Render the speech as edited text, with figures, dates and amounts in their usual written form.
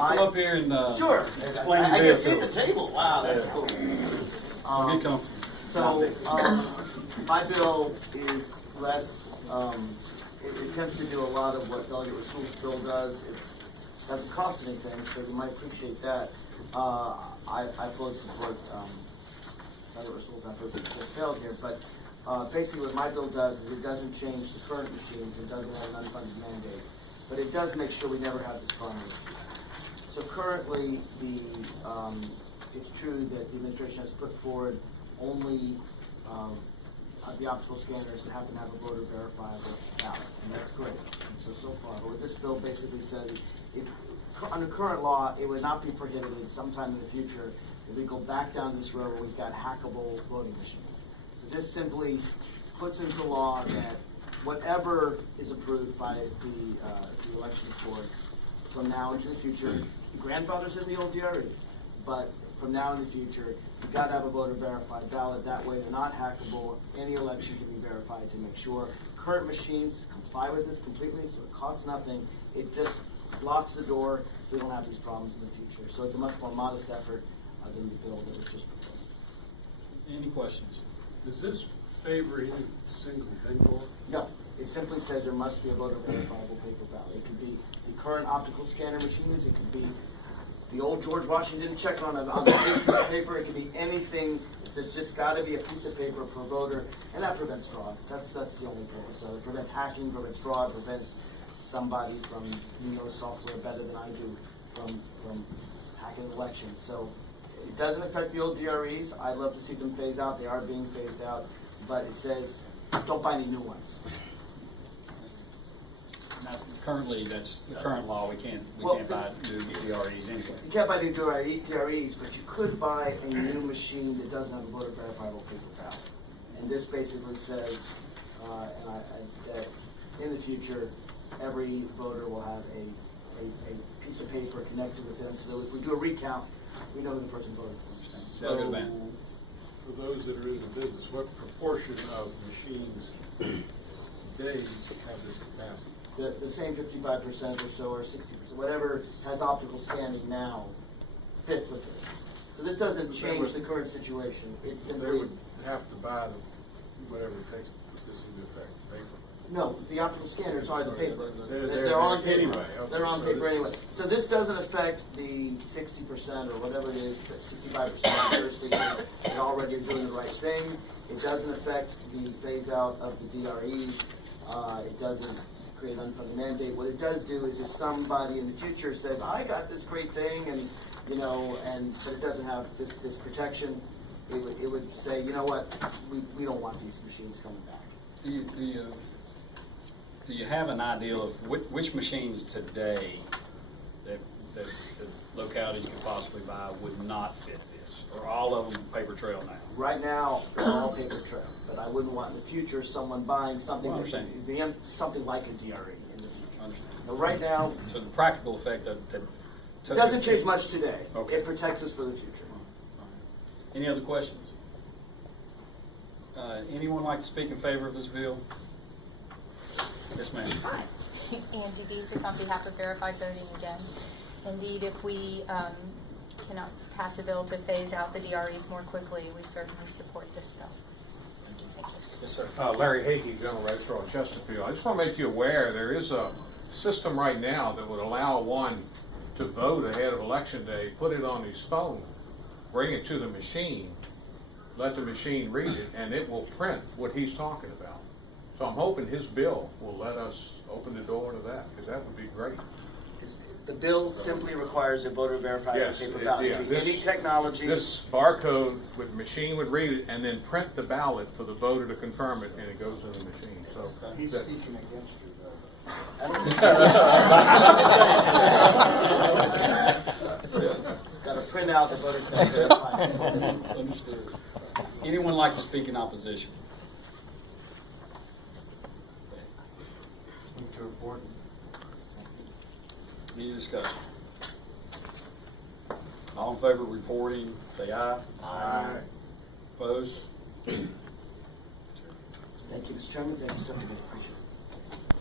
Come up here and sure. explain I your can see the table. Wow, that's cool. Get comfortable. So my bill is less. It attempts to do a lot of what Delegate Rasul's bill does. It doesn't cost anything, so you might appreciate that. I fully support Delegate Rasul's effort that just failed here, but basically what my bill does is it doesn't change the current machines. It doesn't have an unfunded mandate, but it does make sure we never have this problem. So currently, it's true that the administration has put forward only the optical scanners that happen to have a voter verifiable ballot, and that's great. And so far, but what this bill basically says, under current law, it would not be prohibited sometime in the future if we go back down this road where we've got hackable voting machines. So this simply puts into law that whatever is approved by the elections board from now into the future, grandfathers in the old DREs, but from now in the future, you've got to have a voter verified ballot. That way they're not hackable. Any election can be verified to make sure current machines comply with this completely, so it costs nothing. It just locks the door so we don't have these problems in the future. So it's a much more modest effort than the bill that was just proposed. Any questions? Does this favor any single vendor? No. It simply says there must be a voter verifiable paper ballot. It could be the current optical scanner machines. It could be the old George Washington check on a piece of paper. It could be anything. There's just got to be a piece of paper per voter, and that prevents fraud. That's the only purpose of it. Prevents hacking, prevents fraud, prevents somebody from software better than I do from hacking an election. So it doesn't affect the old DREs. I'd love to see them phased out. They are being phased out, but it says don't buy any new ones. Now, currently, that's the current law. We can't buy new DREs anyway. You can't buy new DREs, but you could buy a new machine that doesn't have a voter verifiable paper ballot. And this basically says, that in the future, every voter will have a piece of paper connected with them, so that if we do a recount, we know who the person voted for. So, for those that are in the business, what proportion of machines today have this capacity? The same 55% or so, or 60%, whatever has optical scanning now fits with it. So this doesn't change the current situation. It's simply they would have to buy whatever it takes to put this into effect. Paper. No, the optical scanners are the paper. They're on paper. Anyway. Okay, they're on paper anyway. So this doesn't affect the 60% or whatever it is, 65% jurisdictions that already are doing the right thing. It doesn't affect the phase out of the DREs. It doesn't create an unfunded mandate. What it does do is if somebody in the future says, I got this great thing, and but it doesn't have this protection, it would say, you know what, we don't want these machines coming back. Do you have an idea of which machines today that the localities could possibly buy would not fit this? Or all of them paper trail now? Right now, they're all paper trail, but I wouldn't want in the future someone buying something something like a DRE in the future. Understand. But right now, so the practical effect of it doesn't change much today. Okay. It protects us for the future. Any other questions? Anyone like to speak in favor of this bill? Yes, ma'am. Hi, Angie Beesick on behalf of Verified Voting again. Indeed, if we cannot pass a bill to phase out the DREs more quickly, we certainly support this bill. Thank you. Yes, sir. Larry Hagee, General Registrar of Chesterfield. I just want to make you aware there is a system right now that would allow one to vote ahead of Election Day, put it on his phone, bring it to the machine, let the machine read it, and it will print what he's talking about. So I'm hoping his bill will let us open the door to that, because that would be great. The bill simply requires a voter verified paper ballot. Yeah, Any technology. This barcode with machine would read it and then print the ballot for the voter to confirm it, and it goes in the machine. So he's speaking against you, though. It's got to print out the voter's got to verify. Understood. Anyone like to speak in opposition? To report. Any discussion? All in favor of reporting, say aye. Aye. Opposed? Thank you, Mr. Chairman. Thank you, Subcommittee. Appreciate it.